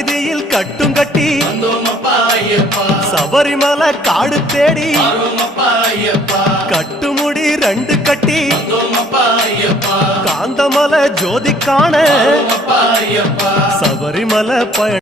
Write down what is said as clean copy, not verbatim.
சந்நிதியில் கட்டும் கட்டி சபரிமலை காடு தேடி கட்டுமுடி 2 கட்டி காந்தமலை ஜோதி காண சபரிமலை பயணம்